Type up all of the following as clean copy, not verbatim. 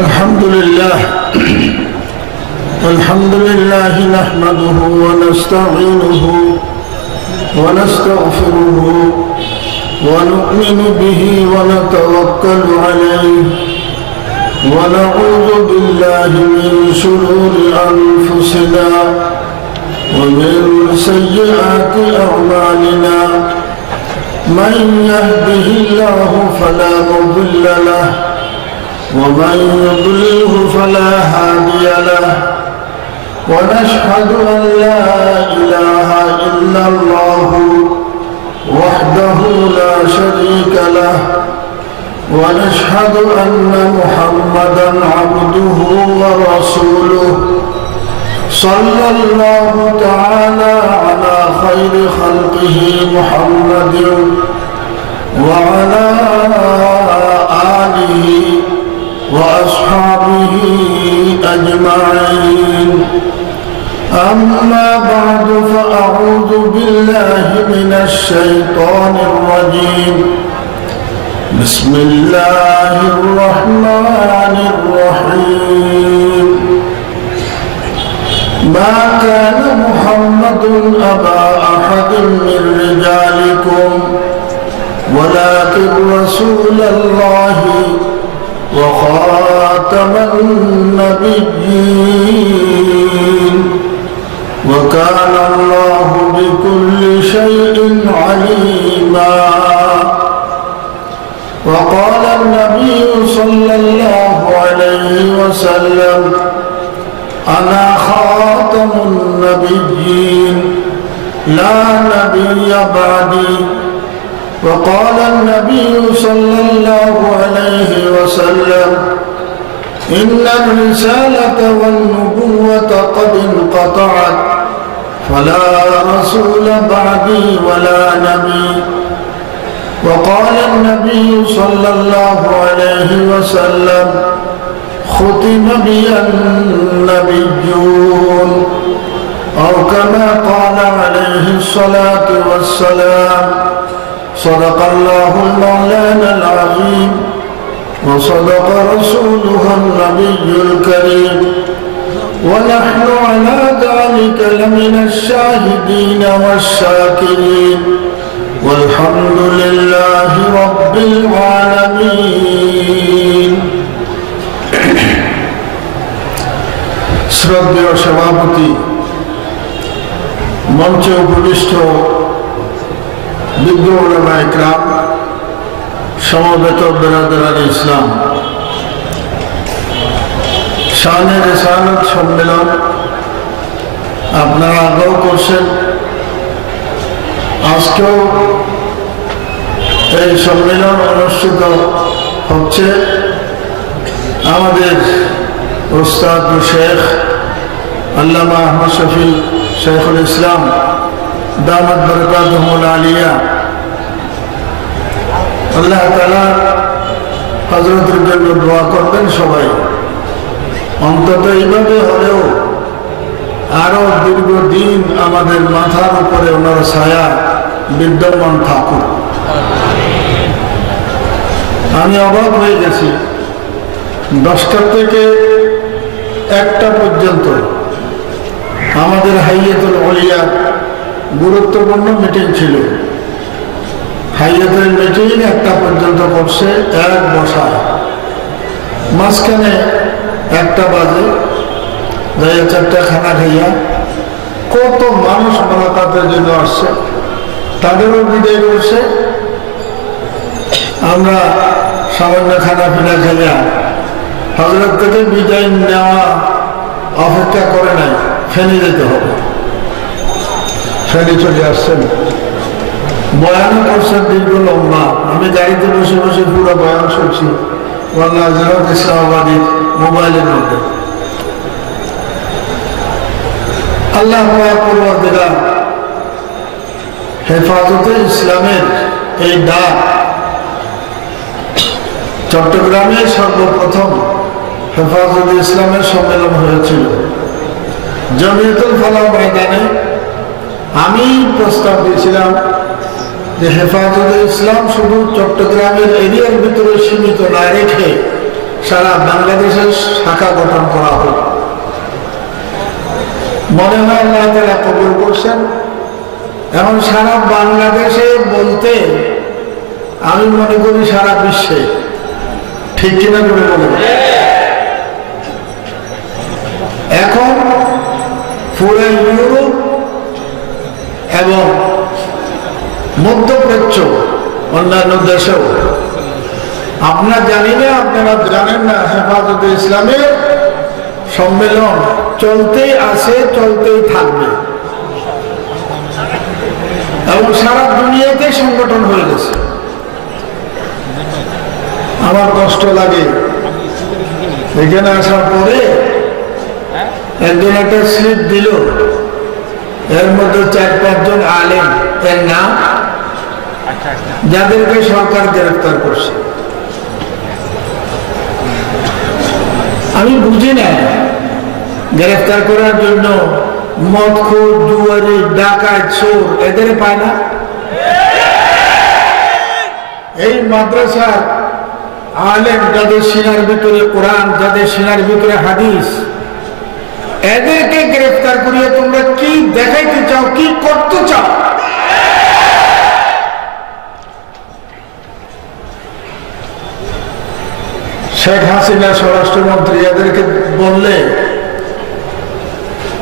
الحمد لله نحمده ونستعينه ونستغفره ونؤمن به ونتوكل عليه ونعوذ بالله من شرور أنفسنا ومن سيئات أعمالنا من يهده الله فلا مضل له ومن يضلله فلا هادي له ونشهد أن لا إله إلا الله وحده لا شريك له ونشهد أن محمدا عبده ورسوله صلى الله تعالى على خير خلقه محمد وعلى آله وأصحابه أجمعين أما بعد فأعوذ بالله من الشيطان الرجيم بسم الله الرحمن الرحيم ما كان محمد أبا أحد من رجالكم ولكن رسول الله وخاتم النبيين وكان الله بكل شيء عليما وقال النبي صلى الله عليه وسلم أنا خاتم النبيين لا نبي بعدي وقال النبي صلى الله عليه وسلم إن الرسالة والنبوة قد انقطعت فلا رسول بعدي ولا نبي وقال النبي صلى الله عليه وسلم ختم بي النبيون أو كما قال عليه الصلاة والسلام صدق الله المولانا العظيم وصدق رسوله النبي الكريم ونحن على ذلك لمن الشاهدين والشاكرين والحمد لله رب العالمين শ্রদ্ধেয় সভাপতি, মঞ্চে উপবিষ্ট বিজ্ঞ উলামায়ে কেরাম, সমবেত বিরাদরান ইসলাম, শানে রিসালাত সম্মেলন আপনারা আগেও করছেন, আজকেও এই সম্মেলন অনুষ্ঠিত হচ্ছে। আমাদের উস্তাদ শেখ আল্লামা আহমদ শফি শেখুল ইসলাম দামাত বরকাতুহুল আলিয়া, আল্লাহ তাআলা হযরতের জন্য দোয়া করবেন সবাই। অন্তত এইভাবে হলেও আরো দীর্ঘদিন আমাদের মাথার উপরে ওনার ছায়া বিদ্যমান থাকুক। আমি অবাক হয়ে গেছি, 10টা থেকে 1টা পর্যন্ত আমাদের হাইয়াতুল আউলিয়া গুরুত্বপূর্ণ মিটিং ছিল। হাইয়াতের মিটিং 1টা পর্যন্ত করছে, এক বসায়। মাঝখানে 1টা বাজে যাইয়া 4টা খানা খাইয়া কত মানুষ মোলাকাতের জন্য আসছে, তাদেরও বিদায় করছে। আমরা সামান্য খানা পিনা খাইয়া হযরত থেকে বিদায় নেওয়া অপেক্ষা করে নাই, ফেনী যেতে হবে। ফেনী চলে আসছেন, বয়ান করছেন দীর্ঘ লম্বা। আমি গাড়িতে বসে বসে পুরো বয়ান শুনছি ইসলামাবাদী মোবাইলের মধ্যে। আল্লাহ পরওয়ারদিগার হেফাজতে ইসলামের এই ডাক চট্টগ্রামে সর্বপ্রথম হেফাজতে ইসলামের সম্মেলন হয়েছিল জমিয়তুল ফালাহ ময়দানে। আমি প্রস্তাব দিয়েছিলাম যে হেফাজতে ইসলাম শুধু চট্টগ্রামের এরিয়ার ভিতরে সীমিত না রেখে সারা বাংলাদেশের শাখা গঠন করা হোক। মনে হয় আল্লাহ তাআলা কবুল করছেন। এখন সারা বাংলাদেশে বলতে আমি মনে করি সারা বিশ্বে, ঠিক কিনা করে বলুন। এখন পুরো ইউরোপ এবং মধ্যপ্রাচ্য অন্যান্য দেশেও, আপনারা জানি না, আপনারা জানেন না, হেফাজতে ইসলামের সম্মেলন চলতেই আছে, চলতেই থাকবে এবং সারা দুনিয়াতে সংগঠন হয়ে গেছে। আমার কষ্ট লাগে এখানে আসার পরে একজন একটা স্লিপ দিল, এর মধ্যে 4-5 জন আলেম এর নাম, যাদেরকে সরকার গ্রেফতার করছে। আমি বুঝি না, গ্রেফতার করার জন্য মদখোর, জুয়ারি, ডাকাত, চোর এদের পায় না? এই মাদ্রাসার আলেম যাদের সিনার ভিতরে কোরআন, যাদের সিনার ভিতরে হাদিস, এদেরকে গ্রেফতার করিয়ে তোমরা কি দেখাইতে চাও, কি করতে চাও? শেখ হাসিনা স্বরাষ্ট্রমন্ত্রী এদেরকে বললে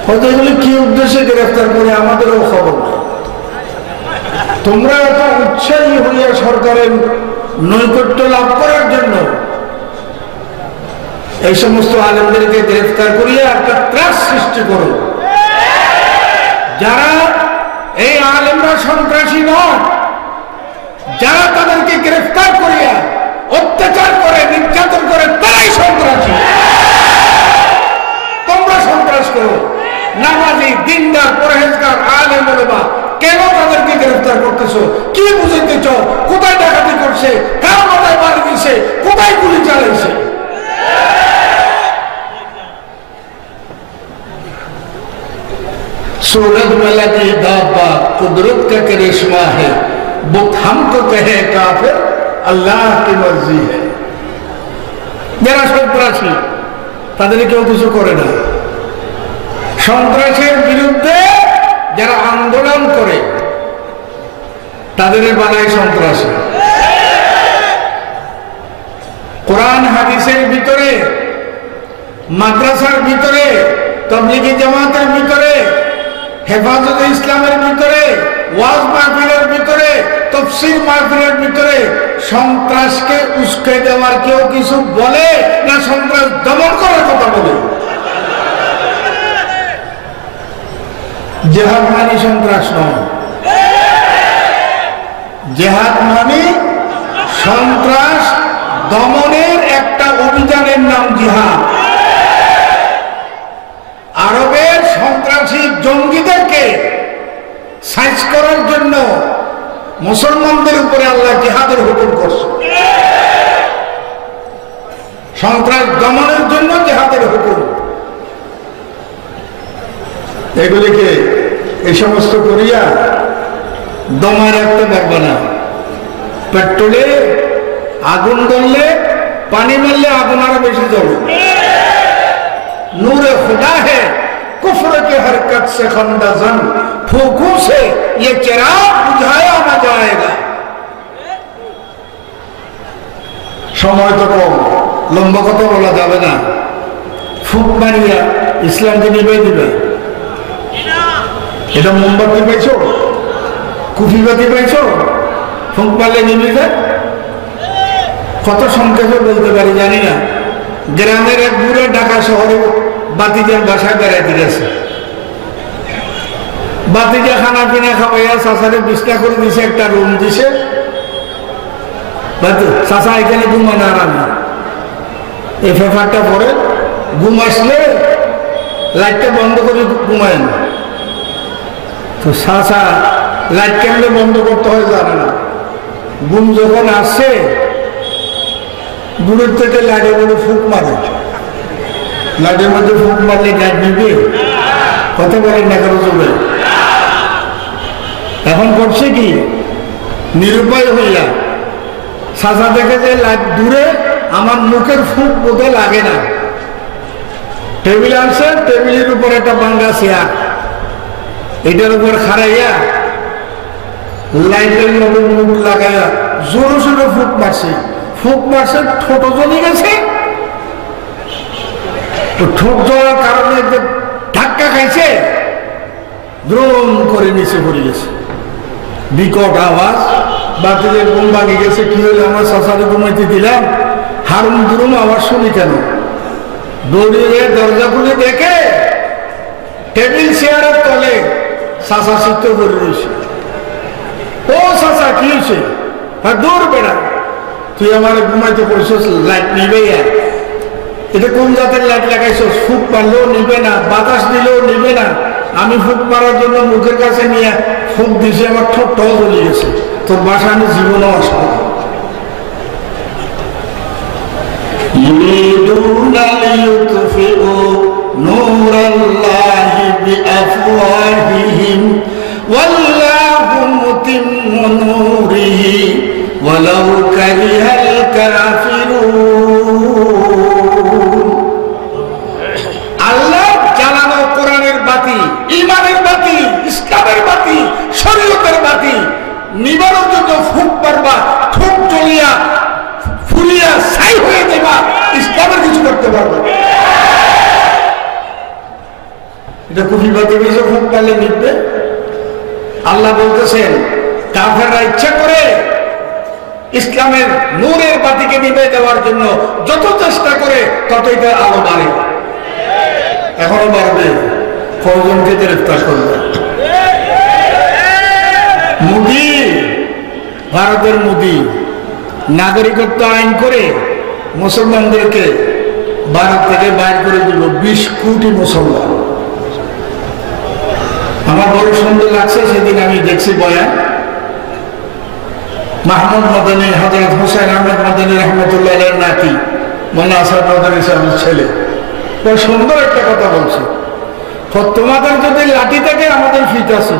হয়তো এগুলি কি উদ্দেশ্যে গ্রেফতার করে আমাদেরও খবর নেই। তোমরা এত উৎসাহী হইয়া সরকারের নৈকট্য লাভ করার জন্য এই সমস্ত আলেমদেরকে গ্রেফতার করিয়া একটা ত্রাস সৃষ্টি করো। যারা এই আলেমরা সন্ত্রাসী নয়, যারা তাদেরকে গ্রেফতার করিয়া অত্যাচার করে, নির্যাতন করে, তারাই সন্ত্রাসী। তোমরা সন্ত্রাস করো। নামাজি, দিনদার, পরহেজগার আলেম ওলামা কেন তাদেরকে গ্রেফতার করতেছো? কি বুঝাইতে চাও? কোথায় ডাকাতি করছে, কার মাথায় বাড়ি দিছে, কোথায় গুলি চালাইছে? सूरज में लगी दाबा कुदरत का करिश्मा है, बुत हमको कहे काफिर अल्लाह की मर्जी है। যারা সন্ত্রাসী তাদের কেউ কিছু করে না। সন্ত্রাসের বিরুদ্ধে যারা আন্দোলন করে তাদের বানায় সন্ত্রাসী। কোরআন হাদিসের ভিতরে, মাদ্রাসার ভিতরে, তাবলীগী জামাতের ভিতরে, হেফাজতে ইসলামের ভিতরে, ওয়াজ মাহফিলের ভিতরে, তাফসীর মাহফিলের ভিতরে সন্ত্রাসকে উস্কে দেওয়ার কেউ কিছু বলে না? সন্ত্রাস দমন করার কথা বলে। জিহাদ মানে সন্ত্রাস নয়, জিহাদ মানে সন্ত্রাস দমনের একটা অভিযানের নাম জিহাদ। আরবের সন্ত্রাসী জঙ্গিদেরকে সাইজ করার জন্য মুসলমানদের উপরে আল্লাহ জিহাদের হুকুম করছে। সন্ত্রাস দমনের জন্য জিহাদের হুকুম। এগুলিকে এই সমস্ত করিয়া দমায় রাখতে পারবে না। পেট্রোলে আগুন ধরলে, পানি মারলে আগুন আরো বেশি জ্বলে। नूर खुदा है कुफ्र के हरकत से खंडजन, फूकों से ये चिराग बुझाया न जाएगा। সময় তো কম, লম্বা কথা বলা যাবে না। ফুক মারিয়া ইসলামকে নিবে দিবে। এটা মোমবাতি পাইছো, কুফিবাতি পাইছো, ফুক মারলে নিবে যায়। কত সংক্ষেপে বলতে পারি জানি না। গ্রামের এক বুড়ো ঢাকা শহরে বাতিজার বাসায় বেড়াইতে গেছে। বাতিজা খানা পিনা খাওয়াইয়া চাচারে বিছনা করে দিছে, একটা রুম দিছে। চাচা এখানে ঘুমানো আরাম, এই পেপারটা পরে ঘুম আসলে লাইটটা বন্ধ করে ঘুমায় না। তো চাচা লাইট কেমনে বন্ধ করতে হয় জানে না। ঘুম যখন আসছে দূরের থেকে লাইটের মধ্যে ফুক মারে। লাইটের মধ্যে ফুক মারলে লাইট নিবে? কথা বলেন না কেন? চলে এখন করছে কি, নিরুপায় হইয়া চাচা দেখে যে লাইট দূরে আমার মুখের ফুক বোধে লাগে না। টেবিল আনছে, টেবিলের উপর একটা বাঙ্গা চেয়ার, এটার উপর খাড়াইয়া লাইটের মধ্যে মুখ লাগাইয়া জোরে জোরে ফুক মারছে। ফুক মারছে, ঠোঁট জ্বলে গেছে। ঠোঁট জ্বলার কারণে ধাক্কা খাইছে, দ্রোণ করে নিচে পড়ে গেছে। বিকট আওয়াজ, বাতিলের ঘুম ভাঙে গেছে। কি হলো? আমার চাচারে ঘুমাইতে দিলাম, হারুম দুরুম আওয়াজ শুনি কেন? দৌড়িয়ে দরজা খুলে দেখে টেবিল চেয়ারের তলে চাচা চিত্র করে রয়েছে। ও চাচা, কি হয়েছে? দৌড় বেড়া, তুই আমার ঘুমাইতে পড়েছিস, লাইট নিবে? এটা কোন জাতের লাইট লাগাইছিস? ফুক মারলেও নিবে না, বাতাস দিলেও নিবে না। আমি ফুক মারার জন্য মুখের কাছে নিয়ে ফুক দিছে, আমার ঠোঁটটাও জ্বলে গেছে। তোর বাসা আমি জীবনেও আসবো না। يريدون ليطفئوا نور الله بأفواههم والله متم نوره ولو كره الكافرون। আল্লাহ জ্বালানো কোরআনের বাতি, ঈমানের বাতি, ইসলামের বাতি, শরীয়তের বাতি নিবানোর জন্য ফুক মারবা, ঠোঁট জ্বলিয়া ফুলিয়া ছাই হয়ে দেবা, ইসলামের কিছু করতে পারবে। এটা কুফিবাদী বিষয়, ফুক মারলে নিবে। আল্লাহ বলতেছেন কাফেররা ইচ্ছা করে ইসলামের নূরের বাতিকে নিভে দেওয়ার জন্য যত চেষ্টা করে ততই তার আলো বাড়ে। এখনো বাড়বে। কয়জনকে গ্রেফতার করবে? মোদি, ভারতের মোদি নাগরিকত্ব আইন করে মুসলমানদেরকে ভারত থেকে বাইর করে দিল 20 কোটি মুসলমান। আমার বড় সুন্দর লাগছে, সেদিন আমি দেখছি বয়ান মাহমুদ মাদানী, হযরত হুসাইন আহমেদ মাদানী রহমতুল্লাহ আলাইহির নাতি মোল্লা আসাদ মাদানী সাহেবের ছেলে, বড় সুন্দর একটা কথা বলছে। তোমাদের যদি লাঠি থাকে আমাদের ফিট আছে,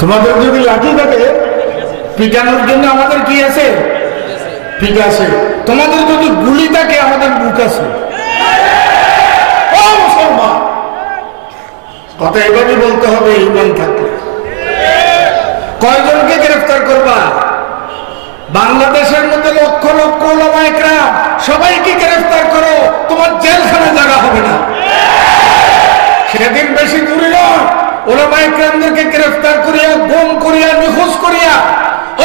তোমাদের যদি লাঠি থাকে পিটানোর জন্য আমাদের কি আছে? ঠিক আছে। তোমাদের যদি গুলি থাকে আমাদের বুক আছে। ও মুসলমান, কথা এভাবে বলতে হবে ঈমান থাকলে। কয়জনকে গ্রেফতার করবা? বাংলাদেশের মধ্যে লক্ষ লক্ষ উলামা ইকরাম, সবাইকে গ্রেফতার করো, তোমার জেলখানে জায়গা হবে না। সেদিন বেশি দূরে নয়, উলামা ইকরামদেরকে গ্রেফতার করিয়া, গুম করিয়া, নিখোঁজ করিয়া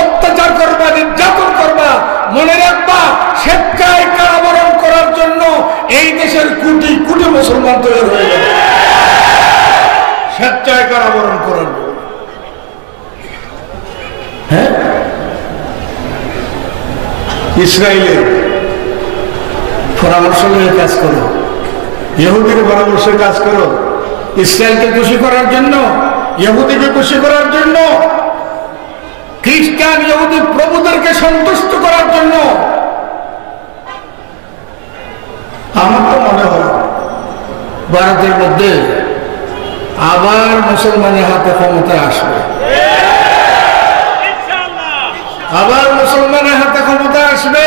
অত্যাচার করবা, নির্যাতন করবা। মনে রাখবা, স্বেচ্ছায় কারাবরণ করার জন্য এই দেশের কোটি কোটি মুসলমান তৈরি হয়ে যাবে, স্বেচ্ছায় কারাবরণ করার জন্য। হ্যাঁ, ইসরায়েলের পরামর্শ নিয়ে কাজ করো, ইহুদির পরামর্শে কাজ করো। ইসরায়েলকে খুশি করার জন্য, ইহুদিকে খুশি করার জন্য, খ্রিস্টান ইহুদি প্রভুদেরকে সন্তুষ্ট করার জন্য। আমার তো মনে হয় ভারতের মধ্যে আবার মুসলমানের হাতে ক্ষমতা আসবে, আবার মুসলমানের হাতে ক্ষমতা আসবে।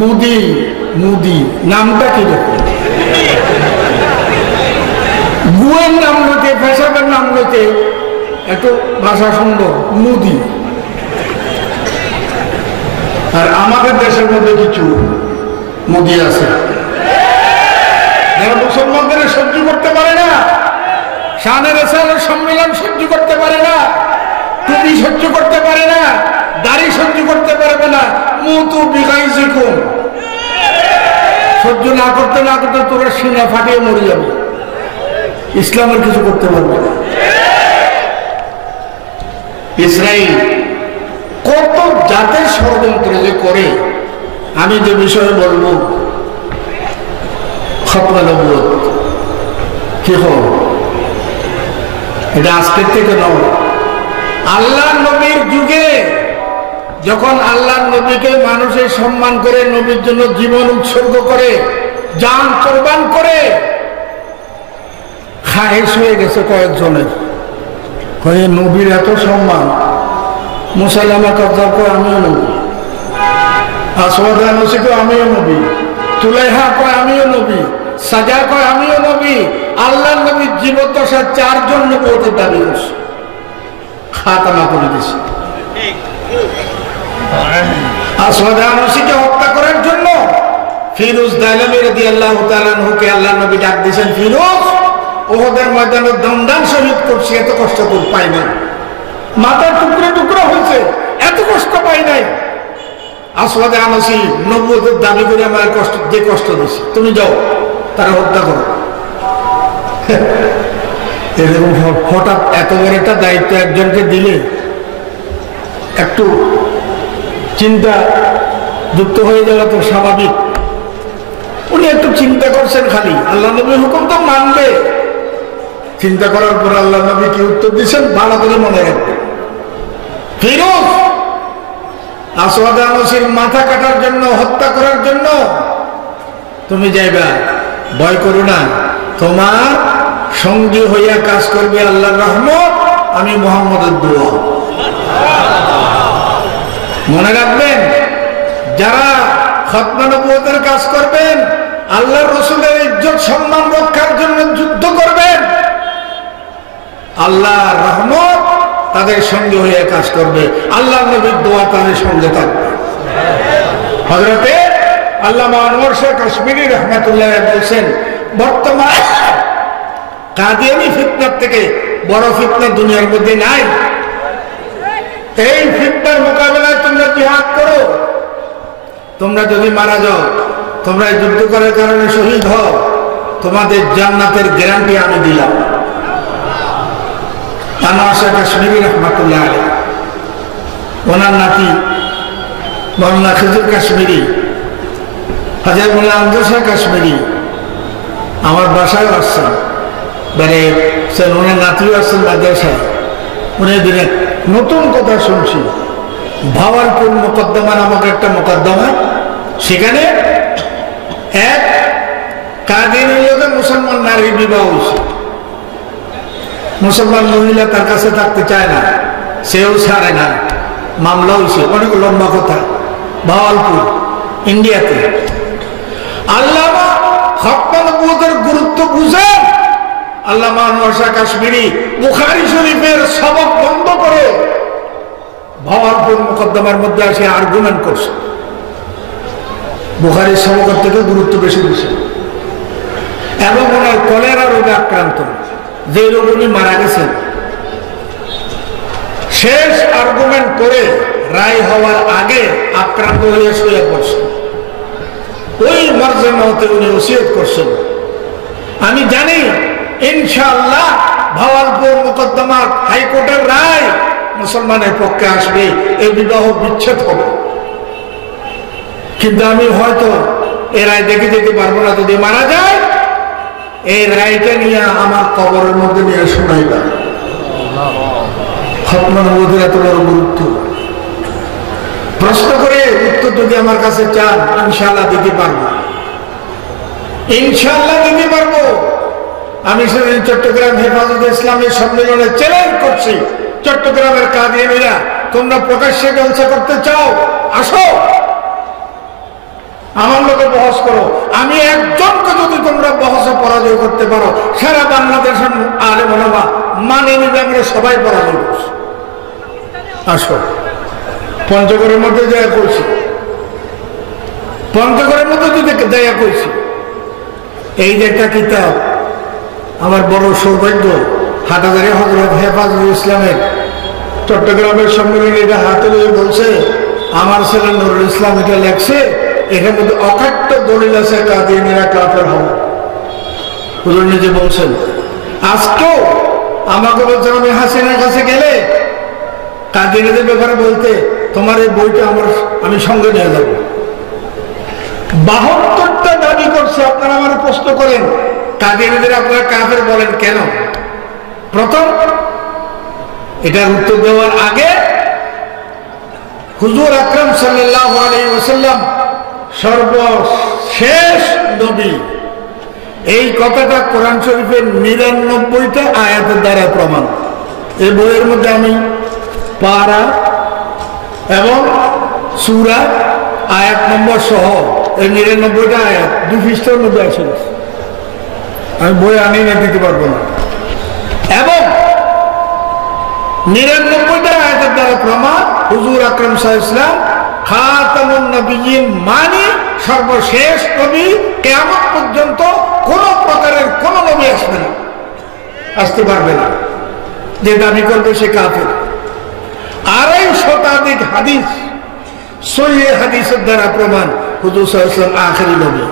মোদি, মোদি নামটা কি রকম? গুয়ের নাম লইতে, পেশাবের নাম লইতে একটু ভাষা সুন্দর, মোদি। আর আমাদের দেশের মধ্যে কিছু মোদি আছে যারা মুসলমানদের সহ্য করতে পারে না, শানের এসালের সম্মেলন সহ্য করতে পারে না, টুপি সহ্য করতে পারে না, দাড়ি সহ্য করতে পারবে না। মুতু বিগাইজিকুম, সহ্য না করতে না করতে তোরা সিনা ফাটিয়ে মরে যাবে, ইসলামের কিছু করতে পারবে না। ইসরায়েল কত জাতের ষড়যন্ত্র যে করে, আমি যে বিষয়ে বলবো, খতমে নবুয়ত কি হোক, এটা আজকের থেকে নয়। আল্লাহ নবীর যুগে যখন আল্লাহ নবীকে মানুষের সম্মান করে, নবীর জন্য জীবন উৎসর্গ করে, জান কোরবান করে, খায়েশ হয়ে গেছে কয়েকজনের, নবীর এত সম্মান, মুসাইলামা কাযযাব কয় আমিও নবী, আসওয়াদ আনসী কয় আমিও নবী, তুলাইহা কয় আমিও নবী, সাজা কয় আমিও নবী। আল্লাহর নবী জীবদ্দশায় 4 জন নবুয়তের দাবি করছে, খাতামা করে দিয়েছে। আসওয়াদ আনসীকে হত্যা করার জন্য ফিরোজ দাইলামী রাদিয়াল্লাহু তাআলা আনহুকে আল্লাহর নবী ডাক দিয়েছেন, ফিরোজ ওহদের ময়দানে দমদাম শহীদ করছি, এত কষ্ট তোর পাই নাই, মাথার টুকরো টুকরো হয়েছে, এত কষ্ট পাই নাই। আসওয়াদ আনসী নবুয়তের দাবি করে আমার কষ্ট যে কষ্ট দিয়েছে, তুমি যাও তারা হত্যা করো। এরকম হঠাৎ এত বড় একটা দায়িত্ব একজনকে দিলে একটু চিন্তা যুক্ত হয়ে যাওয়া তো স্বাভাবিক। উনি একটু চিন্তা করছেন, খালি আল্লাহ নবীর হুকুম তো মানবে। চিন্তা করার পর আল্লাহ নবী কি উত্তর দিচ্ছেন ভালো করে মনে রাখবেন। ফিরোজ আসওয়াদ আনসীর মাথা কাটার জন্য, হত্যা করার জন্য তুমি যাইবা, ভয় করো না, তোমার সঙ্গী হইয়া কাজ করবে আল্লাহর রহমত, আমি মুহাম্মদের দোয়া। মনে রাখবেন, যারা খতমে নবুয়তের কাজ করবেন, আল্লাহর রাসূলের ইজ্জত সম্মান রক্ষার জন্য যুদ্ধ করবেন, আল্লাহর রহমত তাদের সঙ্গে হয়ে কাজ করবে, আল্লাহর নবীর দোয়া তাদের সঙ্গে থাকবে। হযরতে আল্লামা আনোয়ার শাহ কাশ্মীরি রাহমাতুল্লাহ বলছেন, বর্তমান কাদিয়ানী ফিতনার থেকে বড় ফিতনা দুনিয়ার মধ্যে নাই। এই ফিতনার মোকাবেলায় তোমরা জিহাদ করো, তোমরা যদি মারা যাও, তোমরা যুদ্ধ করার কারণে শহীদ হও, তোমাদের জান্নাতের গ্যারান্টি আমি দিলাম। আনোয়ার শাহ কাশ্মীরি রাহমাতুল্লাহ আলাইহি, ওনার নাতি মাওলানা খিজির কাশ্মীরি, হাজী মোল্লা আমজাদ শাহ কাশ্মীরি আমার বাসায় আসছেন, ওনার নাতিও আসছেন মাদ্রাসায়। উনি দিনে নতুন কথা শুনছি, ভাওয়ালপুর মোকদ্দমা নামক একটা মোকদ্দমা, সেখানে এক কাদিয়ানী লোকের মুসলমান নারীর বিবাহ হয়েছে। মুসলমান মহিলা তার কাছে থাকতে চায় না, সেও ছাড়ে না, মামলা হয়েছে, অনেক লম্বা কথা। ভাওয়ালপুর ইন্ডিয়াতে। আল্লামা খতমে নবুয়তের গুরুত্ব বুঝেন, আল্লামা আনোয়ার শাহ কাশ্মীরি বুখারী শরীফের সবক বন্ধ করে ভাওয়ালপুর মোকদ্দমার মধ্যে এসে আর্গুমেন্ট করছে, বুখারীর সবকের থেকে গুরুত্ব বেশি দিছে। এবং ওনার কলেরা রোগে আক্রান্ত, যে রোগ উনি মারা গেছেন। শেষ আর্গুমেন্ট করে রায় হওয়ার আগে আক্রান্ত হয়ে শুয়ে পড়ছেন। ওই মর্যাদাতে উনি ওসিয়ত করছেন, আমি জানি ইনশাআল্লাহ ভাওয়ালপুর মোকদ্দমা হাইকোর্টের রায় মুসলমানের পক্ষে আসবে, এই বিবাহ বিচ্ছেদ হবে, কিন্তু আমি হয়তো এই রায় দেখে যেতে পারবো না। যদি মারা যায়, এই রায়টা নিয়ে আমার কবরের মধ্যে নিয়ে শোনাইবা। খতমে নবুয়তের এত বড় গুরুত্ব। প্রশ্ন করে উত্তর যদি আমার কাছে চান, ইনশাআল্লাহ দিতে পারবো, ইনশাআল্লাহ দিতে পারবো। আমি সেদিন চট্টগ্রাম হেফাজতে ইসলামের সম্মেলনে চ্যালেঞ্জ করছি, চট্টগ্রামের কাদিয়ানীরা তোমরা প্রকাশ্যে জলসা করতে চাও, আসো আমার লোকে বহস করো। আমি একজনকে যদি তোমরা বহসে পরাজয় করতে পারো, সারা বাংলাদেশের আলেম ওলামা মানে নিবে আমরা সবাই পরাজয় করছি। আসো, পঞ্চগড়ের মধ্যে জায়গা করছি, পঞ্চগড়ের মধ্যে যদি জায়গা করছি। এই যে একটা কিতাব, আমার বড় সৌভাগ্য, হাটাজারি হযরত হেফাজতে ইসলামের চট্টগ্রামের সম্মেলনে এটা হাতে নিয়ে বলছে, আমার ছেলে নুরুল ইসলাম এটা লেখছে, এখানে মধ্যে অকাট্য দলিল আছে কাদিয়ানীরা কাফের হবে। হুজুর নিজে বলছেন। আজকেও আমাকে বলছেন, আমি হাসিনার কাছে গেলে কাদিয়ানীদের ব্যাপারে বলতে, তোমার এই বইটা আমি সঙ্গে নিয়ে যাব। 72টা দাবি করছে। আপনারা আমার প্রশ্ন করেন, কাদিয়ানীদের আপনারা কাফের বলেন কেন? প্রথম, এটার উত্তর দেওয়ার আগে হুজুর আকরাম সাল্লাল্লাহু আলাইহি ওয়াসাল্লাম সর্বশেষ নবী, এই কথাটা কোরআন শরীফের 99টা আয়াতের দ্বারা প্রমাণ। এই বইয়ের মধ্যে আমি পারা এবং সূরা আয়াত নম্বর সহ এই 99টা আয়াত 2 পৃষ্ঠার মধ্যে আছে। আমি বই আনি না, দিতে পারবো না। এবং 99টা আয়াতের দ্বারা প্রমাণ হুজুর আকরাম সাল্লাল্লাহু আলাইহি ওয়াসাল্লাম খাতামুন নবিয়্যিন, মানে সর্বশেষ নবী। কিয়ামত পর্যন্ত কোন প্রকারের কোন নবী আসবে না, আসতে পারবে না। যে দাবি করবে সে কাফের। 250 শতাধিক হাদিস, সহিহ হাদিসের দ্বারা প্রমাণ হুজুর সাল্লাল্লাহু আলাইহি ওয়াসাল্লাম আখেরি নবী।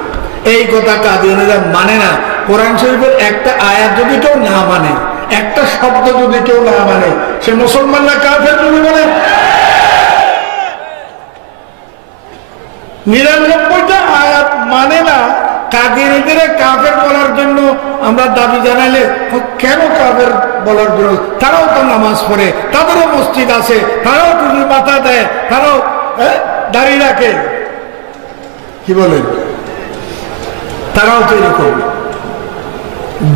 এই কথা কাদিয়ানীরা মানে না। কোরআন শরীফের একটা আয়াত যদি কেউ না মানে, একটা শব্দ যদি কেউ না মানে, সে মুসলমান না কাফের যদি বলে? 99টা আয়াত মানে না। কাদিয়ানীদের কাফের বলার জন্য আমরা দাবি জানাইলে কেন কাফের বলার জন্য? তারাও তো নামাজ পড়ে, তাদেরও মসজিদ আছে, তারাও টুপি মাথা দেয়, তারাও দাড়ি রাখে, কি বলেন? তারাও তো এরকম।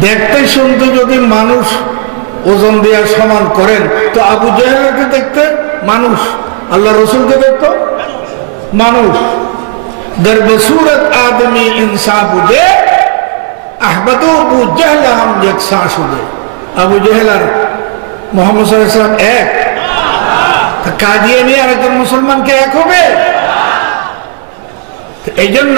দেখতে শুনতে যদি মানুষ ওজন দেওয়ার সমান করেন, তো আবু জাহেলকে দেখতে মানুষ, আল্লাহ রসুলকে দেখতো মানুষ। দরবসুরত আদমি ইনসান বুঝে আহমদু আবু জাহল হাম একসা শুদে। আবু জাহেল আর মুহাম্মদ সাল্লাল্লাহু আলাইহি ওয়াসাল্লাম এক? কাদিয়ানী আর একজন মুসলমানকে এক হবে? এই জন্য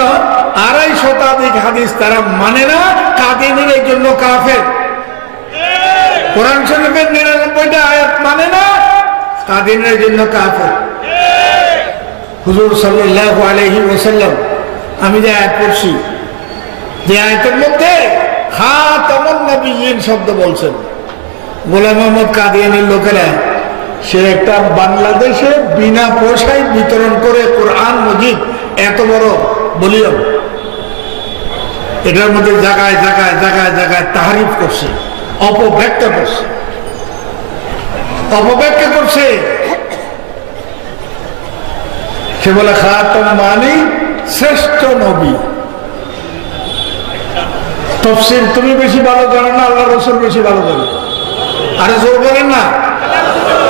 250 শতাধিক হাদিস তারা মানে না। কাদিয়ানীর এই জন্য কাফের। কোরআন শরীফের 99টা আয়াত মানে না, কাদিয়ানীর জন্য কাফের। হুজুর সাল্লাল্লাহু আলাইহি ওয়াসাল্লাম আমি যে আয়াত পড়ছি, যে আয়াতের মধ্যে খাতামুন নবিয়্যিন শব্দ বলছেন, গোলাম মোহাম্মদ কাদিয়ানীর লোকেরা সে একটা বাংলাদেশে বিনা পয়সায় বিতরণ করে কোরআন মজিদ এত বড় বলিয়ম, এটার মধ্যে জায়গায় জায়গায় জায়গায় জায়গায় তারিফ করছে, অপব্যাখ্যা করছে, অপব্যাখ্যা করছে। সে বলে খাতাম মানে শ্রেষ্ঠ নবী। তাফসীর তুমি বেশি ভালো জানো না, আল্লাহ রাসূল বেশি ভালো জানে। আরে জোর বলেন না,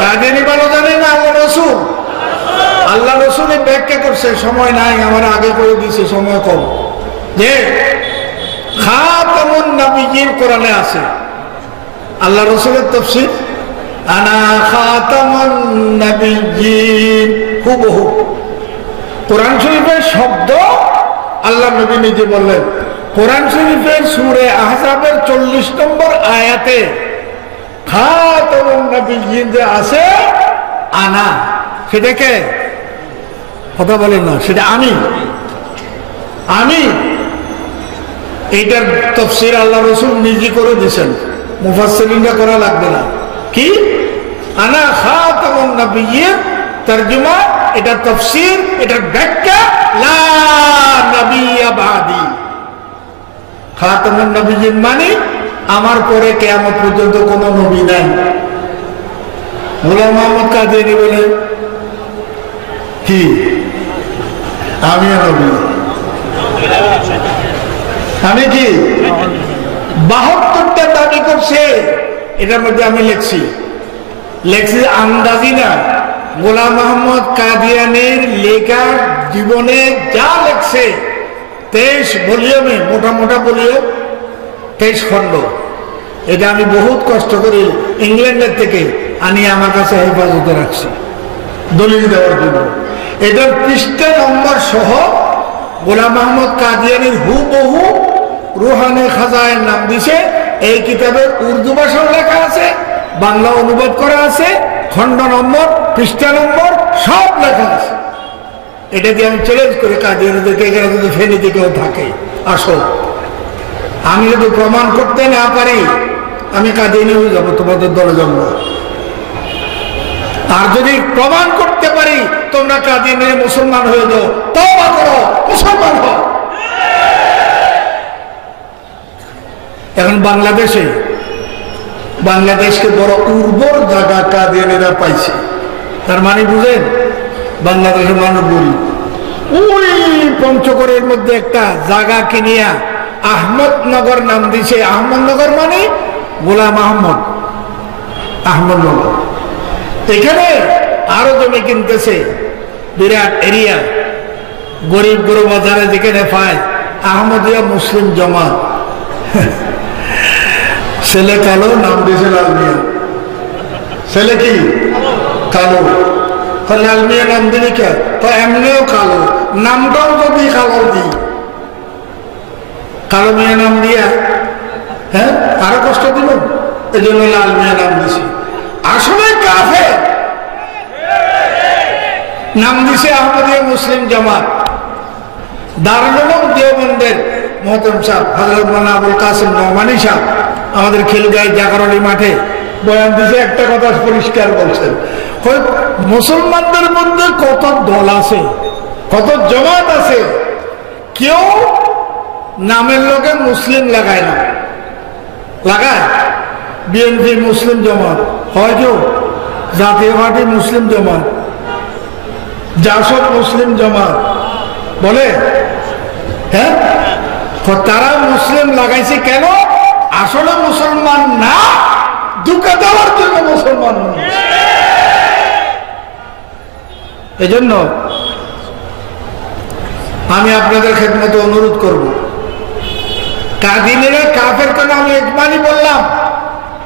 কাদিয়ানী ভালো জানে না আল্লাহ রাসূল? আল্লাহ রাসূল ব্যাখ্যা করছে, সময় নাই, আমার আগে করে দিয়েছে, সময় কম। যে খাতামুন নবিয়্যিন কোরআনে আছে, আল্লাহ রাসূলের তাফসীর আনা খাতামুন নবিয়্যিন হুবহু। কোরআন শরীফের শব্দ আল্লাহ নবী নিজে বললেন। কোরআন শরীফের সূরা আহজাবের 40 নম্বর আয়াতে খাতামুন নবিয়্যিন যে আছে আনা, সেটাকে কথা বলেন না, সেটা আমি। এইটার তাফসীর আল্লাহ রাসূল নিজে করে দিয়েছেন, মুফাসসিরিনরা করা লাগবে না। কি আনা খাতামুন নবিয়্যিন, তরজমা, এটা তাফসীর, এটা ব্যাখ্যা, লা নবিয়্যা বাদি। খাতামুন নবিয়্যিন মানে আমার পরে কিয়ামত পর্যন্ত কোন নবী নাই। গোলাম মোহাম্মদ কাদিয়ানী বলে কি আমি নবী? আমি কি 72টা দাবি করছে, এটার মধ্যে আমি লেখছি আন্দাজি না। গোলাম মোহাম্মদ কাদিয়ানীর লেখা জীবনে যা লেখছে 23 ভলিউমে, মোটা মোটা ভলিউম, 23 খণ্ড। এটা আমি বহুত কষ্ট করে ইংল্যান্ডের থেকে আনি আমার কাছে হেফাজতে রাখছি দলিল দেওয়ার জন্য। এটার পৃষ্ঠা নম্বর সহ গোলাম মোহাম্মদ কাদিয়ানীর হুবহু রুহানে খাজায়ের নাম দিছে। এই কিতাবের উর্দু ভাষাও লেখা আছে, বাংলা অনুবাদ করা আছে, খণ্ড নম্বর, পৃষ্ঠা নম্বর সব লেখা আছে। এটা দিয়ে আমি চ্যালেঞ্জ করে কাদিয়ানীদেরকে, এখানে যদি ফেনীতে কেউ থাকে আসো, আমি যদি প্রমাণ করতে না পারি আমি কাদিয়ানী হয়ে যাবো, তোমাদের দলে জন্ম। আর যদি প্রমাণ করতে পারি তোমরা কাদিয়ানী মুসলমান হয়ে যাও, তওবা করো, মুসলমান হও। এখন বাংলাদেশকে বড় উর্বর জায়গা কাদিয়ানীরা পাইছে। তার মানে বুঝেন, বাংলাদেশের মানুষ বলি ওই পঞ্চগড়ের মধ্যে একটা জায়গা কিনিয়া আহমদনগর নাম দিছে। আহমদনগর মানে গোলাম আহমদনগর। এখানে আরো জমি কিনতেছে, বিরাট এরিয়া, গরিব গরু বাজারে যেখানে পায়। আহমদিয়া মুসলিম জামাত, ছেলে কালো, নাম দিয়েছে লাল মিয়া। ছেলে কি কালো, লাল মিয়া নাম দিলি কে? এমনিও কালো, নামটাও যদি কালো দিই, কালো মিয়া নাম দিয়া হ্যাঁ আরো কষ্ট দিল, এই জন্য লাল মিয়া নাম দিছি। আসলে কাফের, নাম দিছে আহমদিয়া মুসলিম জামাত। দারুল উলুম দেওবন্দের মোহতরম সাহেব হযরত মাওলানা আবুল কাসেম নোমানী সাহেব আমাদের খিলগাঁও জাগরণী মাঠে বয়ান দিছে, একটা কথা পরিষ্কার বলছেন, মুসলমানদের মধ্যে কত দল আছে, কত জামাত আছে, কেউ নামের লোকে মুসলিম লাগায় না। লাগায় বিএনপি মুসলিম জামাত, হয় কেউ জাতীয় পার্টি মুসলিম জামাত, জাসদ মুসলিম জামাত বলে, হ্যাঁ তারা মুসলিম লাগাইছে কেন? আসলে মুসলমান না, ধোঁকা দেওয়ার জন্য মুসলমান। এজন্য আমি আপনাদের খেদমতে অনুরোধ করব, কাদিনীরা কাফের কেন আমি একবারই বললাম,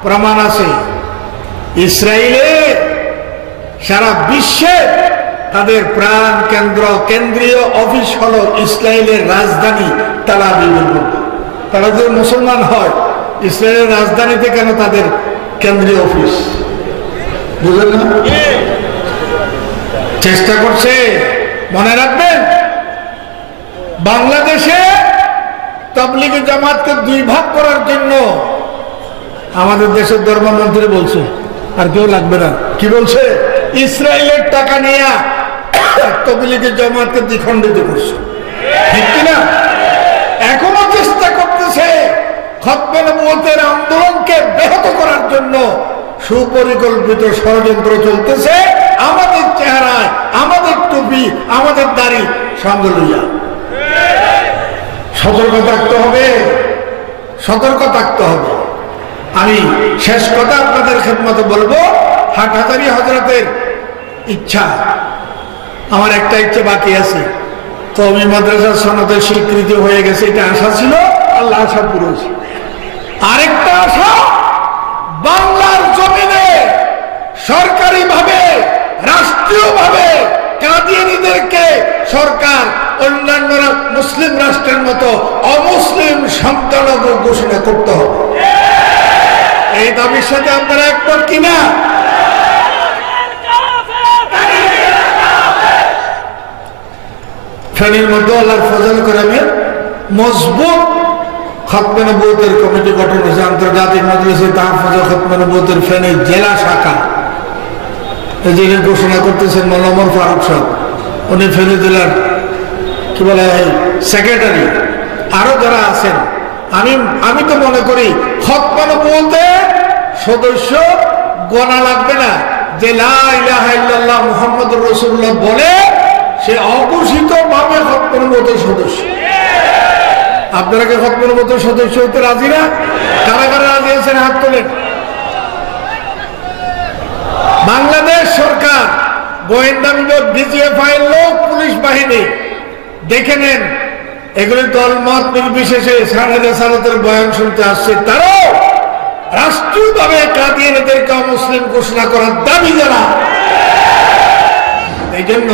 প্রমাণ আছে। ইসরায়েলে সারা বিশ্বে তাদের প্রাণ কেন্দ্র, কেন্দ্রীয় অফিস হলো ইসরায়েলের রাজধানী তেল আবিবের মধ্যে। তারা যদি মুসলমান হয়, ইসরায়েলের রাজধানীতে কেন তাদের কেন্দ্রীয় অফিস? বুঝলেন না? চেষ্টা করছে। মনে রাখবেন, বাংলাদেশে তাবলীগ জামাতকে দুই ভাগ করার জন্য আমাদের দেশের ধর্মমন্ত্রী বলছে, আর কেউ লাগবে না। কি বলছে? ইসরায়েলের টাকা নিয়ে তাবলীগ জামাতকে দ্বিখণ্ডিত করছে, ঠিক কিনা? এখনো চেষ্টা করতেছে খতমে নবুয়তের আন্দোলনকে ব্যাহত করার জন্য। সুপরিকল্পিত ষড়যন্ত্র চলতেছে আমাদের চেহারায়, আমাদের টুপি, আমাদের দাড়ি সঙ্গে লইয়া। সতর্ক থাকতে হবে, সতর্ক থাকতে হবে। আমি শেষ কথা আপনাদের খেদমতে বলবো, হাটহাজারী হযরতের ইচ্ছা, আমার একটা ইচ্ছা বাকি আছে। কওমি মাদ্রাসার সনদের স্বীকৃতি হয়ে গেছে, এটা আশা ছিল, আল্লাহ আশা পুরোছে। আরেকটা আশা, বাংলার জমিনে সরকারিভাবে, রাষ্ট্রীয়ভাবে কাদিয়ানীদেরকে সরকার অন্যান্য মুসলিম রাষ্ট্রের মতো অমুসলিম সংখ্যালঘু ঘোষণা করতে হবে। এই দাবির সাথে আপনারা একমত কিনা? ফেনীর মধ্যে আল্লাহর ফজল করমে মজবুত খতমে নবুয়তের কমিটি গঠন হয়েছে, আন্তর্জাতিক মজলিসে তাহফুজ খতমে নবুয়তের ফেনী জেলা শাখা। যিনি ঘোষণা করতেছেন মাওলানা ওমর ফারুক সাহেব, উনি ফেনী জেলার কি বলে সেক্রেটারি। আরো যারা আছেন, আমি তো মনে করি খতমে নবুয়তের সদস্য গোনা লাগবে না। যে লা ইলাহা ইল্লাল্লাহ মুহাম্মাদুর রাসূলুল্লাহ বলে, সে অঘোষিত ভাবে খতমে নবুয়তের সদস্য। আপনারা কি খতমে নবুয়তের সদস্য হতে রাজি না? কারা কারা রাজি আছেন হাত তোলেন। বাংলাদেশ সরকার, গোয়েন্দা বিভাগ, ডিজিএফআই লোক, পুলিশ বাহিনী, দেখে নেন, এগুলি দলমত নির্বিশেষে সারাদের বয়ান শুনতে আসছে। তারাও রাষ্ট্রীয়ভাবে কাদিয়ানীদেরকে মুসলিম ঘোষণা করার দাবি জানা। এই জন্য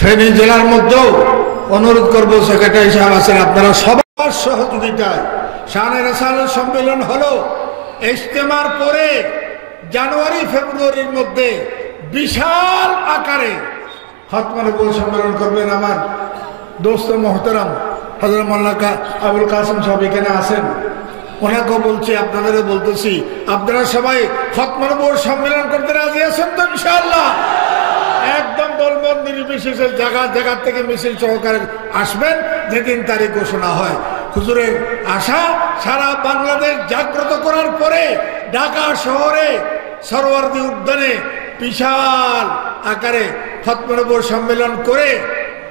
ফেনী জেলার মধ্যেও অনুরোধ করবো, সেক্রেটারি সাহেব আছেন, আপনারা সবার সহযোগিতায় শানে রেসালাত সম্মেলন হলো। ইজতেমার পরে জানুয়ারি ফেব্রুয়ারির মধ্যে বিশাল আকারে খতমে নবুয়ত সম্মেলন করবেন। আমার দোস্ত মোহতারাম হযরত মাওলানা আবুল কাসেম সাহেব এখানে আছেন, ওনাকেও বলছি, আপনাদেরও বলতেছি, আপনারা সবাই খতমে নবুয়ত সম্মেলন করতে রাজি আছেন তো? ইনশাআল্লাহ একদম দলমত নির্বিশেষে জায়গা জায়গা থেকে মিছিল সহকারে আসবেন, যেদিন তারিখ ঘোষণা হয়। হুজুরের আশা সারা বাংলাদেশ জাগ্রত করার পরে ঢাকা শহরে সরোয়ার্দী উদ্যানে বিশাল আকারে খতমনবর সম্মেলন করে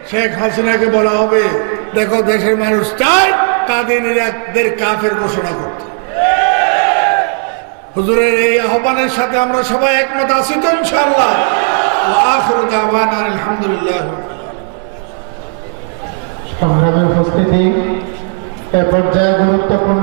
শেখ হাসিনাকে বলা হবে, দেখো দেশের মানুষ চায় কাদিনীদের কাফের ঘোষণা করতে। হুজুরের এই আহ্বানের সাথে আমরা সবাই একমত আছি তো ইনশাআল্লাহ। আখিরু দাওয়ানা আলহামদুলিল্লাহ। সংগ্রামের উপস্থিতি এ পর্যায়ে গুরুত্বপূর্ণ